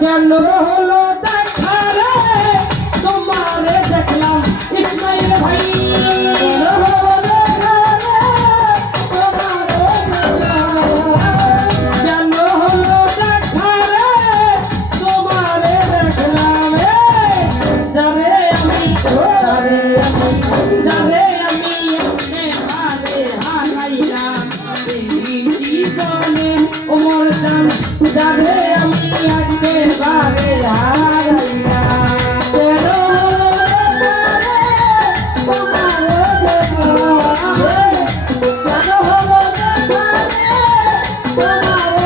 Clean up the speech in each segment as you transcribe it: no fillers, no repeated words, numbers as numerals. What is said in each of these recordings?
কেন হলো দেখা রে তোমারে দেখলাম ইসমাইল ভাই কেন হলো দেখা রে তোমারে দেখলাম কেন হলো দেখা রে তোমারে দেখলাম যারে আমি একেবারে হারাইলাম জীবনে ওমর জান যারে আমি একেবারে হারাইলাম কেন হলো দেখা রে তোমারে দেখলাম কেন হলো দেখা রে তোমারে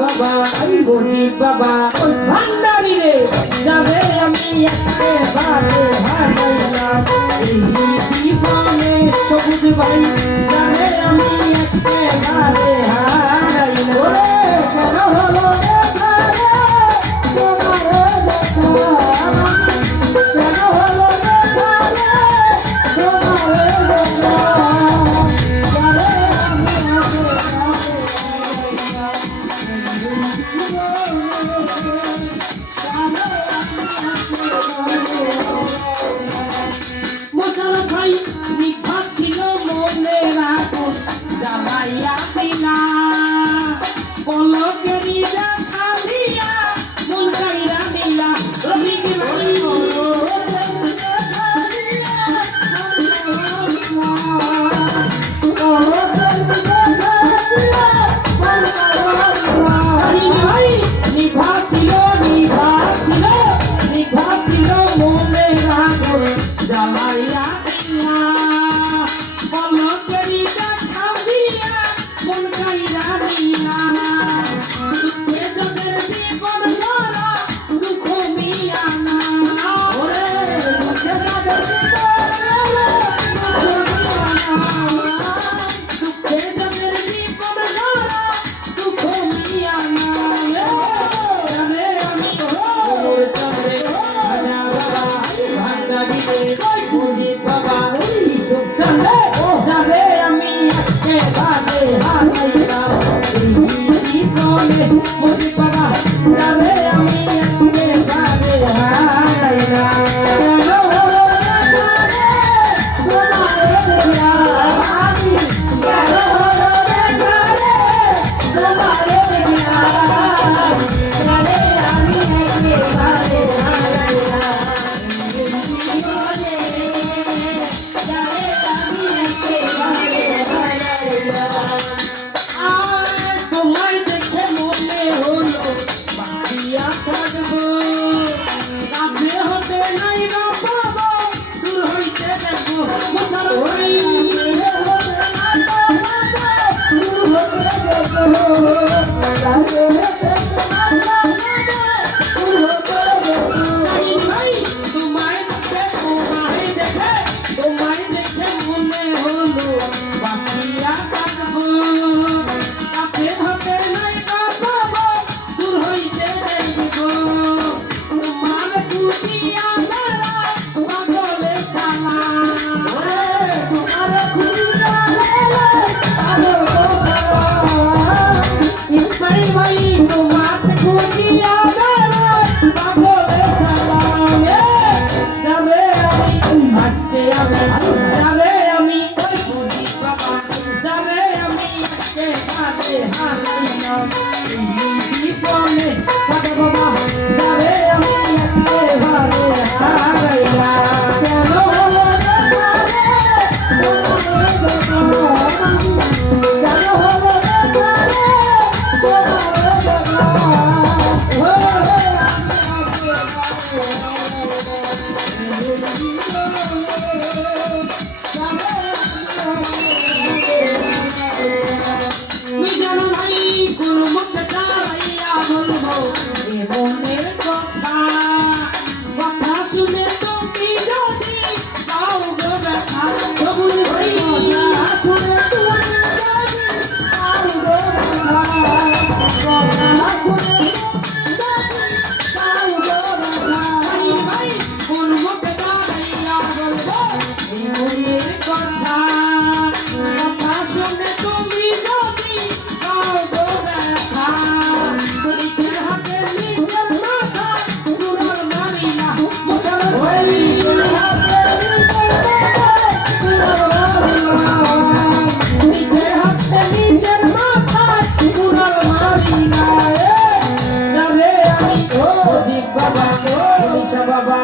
বাবা মুজিব বাবা ভান্ডারি রে যাবে আমি একেবারে হারাইলাম এই জীবনে সবুজ ভাই যাবে আমি একেবারে হারাইলাম কেন হলো দেখা রে তোমারে দেখলাম কেন হলো দেখা রে তোমারে দেখলাম যাবে আমি মোশাররফ ভাই নিভাত ছিল মনে রাখো জ্বালাইয়া দিলা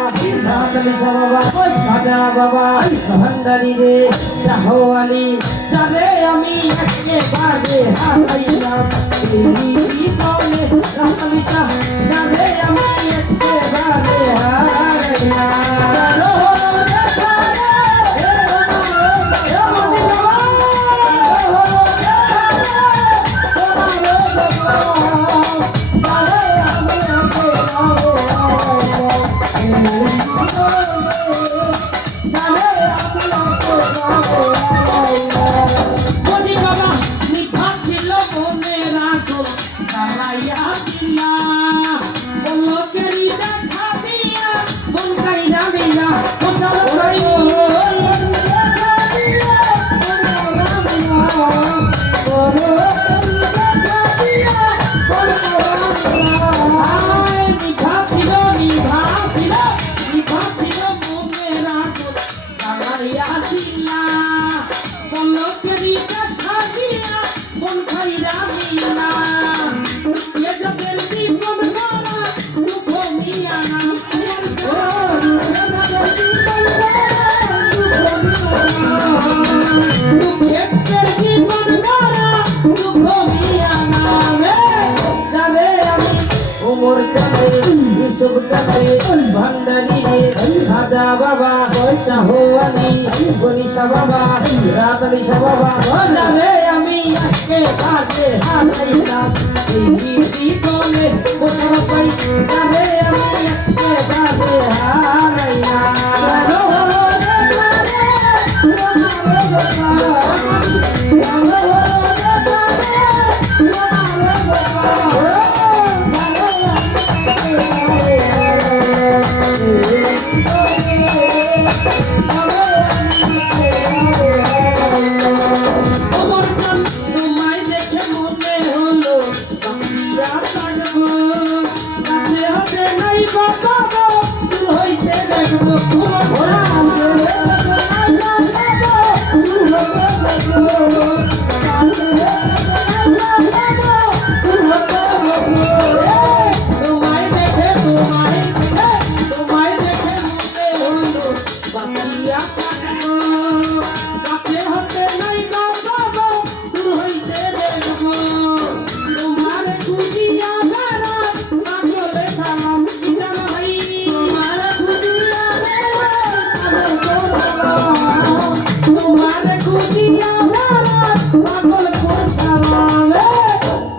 রাতালিশা বাবা খাজা বাবা ভান্ডারি রে শাহওয়ালি যারে আমি একেবারে হারাইলাম এই জীবনে রাতালিশা যারে আমি একেবারে যদি বাবা মিঠা ছিল মনের আগুন জ্বালাইয়া দিলা বলকেরি দেখা দিয়া মন কাইরা দিলা মশাল খাই নিভা ছিল নিভা ছিল নিভা ছিল মনের আগুন জ্বালাইয়া দিলা বলকেরি দেখা দিয়া মন কাইরা দিলা এ জগের জীবন করা দুঃখ মিয়া না দুঃখের জীবন করা দুঃখ মিয়া নামে যাবে আমি উমর যাবে ইসুফ যাবে ভান্ডারি রে খাজা বাবা শাহওয়ালি গনিশা বাবা রাতালিশা বাবা যাবে আমি আজকে কাজে হারাইলাম এই জীবনে বছর পাই যাবে আমি আজকে কাজে তোমায় দেখে মনে হলো বাকিরা থাকবো কাছে হাতে নাই বাবা দূর হইতে দেখবো তোমায় দেখে মনে হলো বাকিরা থাকবো কাছে হাতে নাই বাবা দূর হইতে দেখবো তোমার খুঁজিয়া বেড়া পাগলে থাম ইজান ভাই তোমার খুঁজিয়া বেড়া তোমার খুঁজিয়া বেড়া পাগল করতাম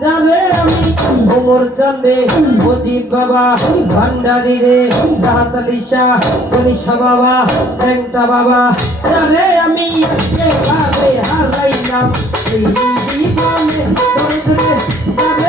যাবে আমি ওমর যাবে মজিদ বাবা ভান্ডারি রে রাতালিশা গনিশা বাবা টেংটা বাবা যাবে আমি একেবারে হারাইলাম এই জীবনে যাবে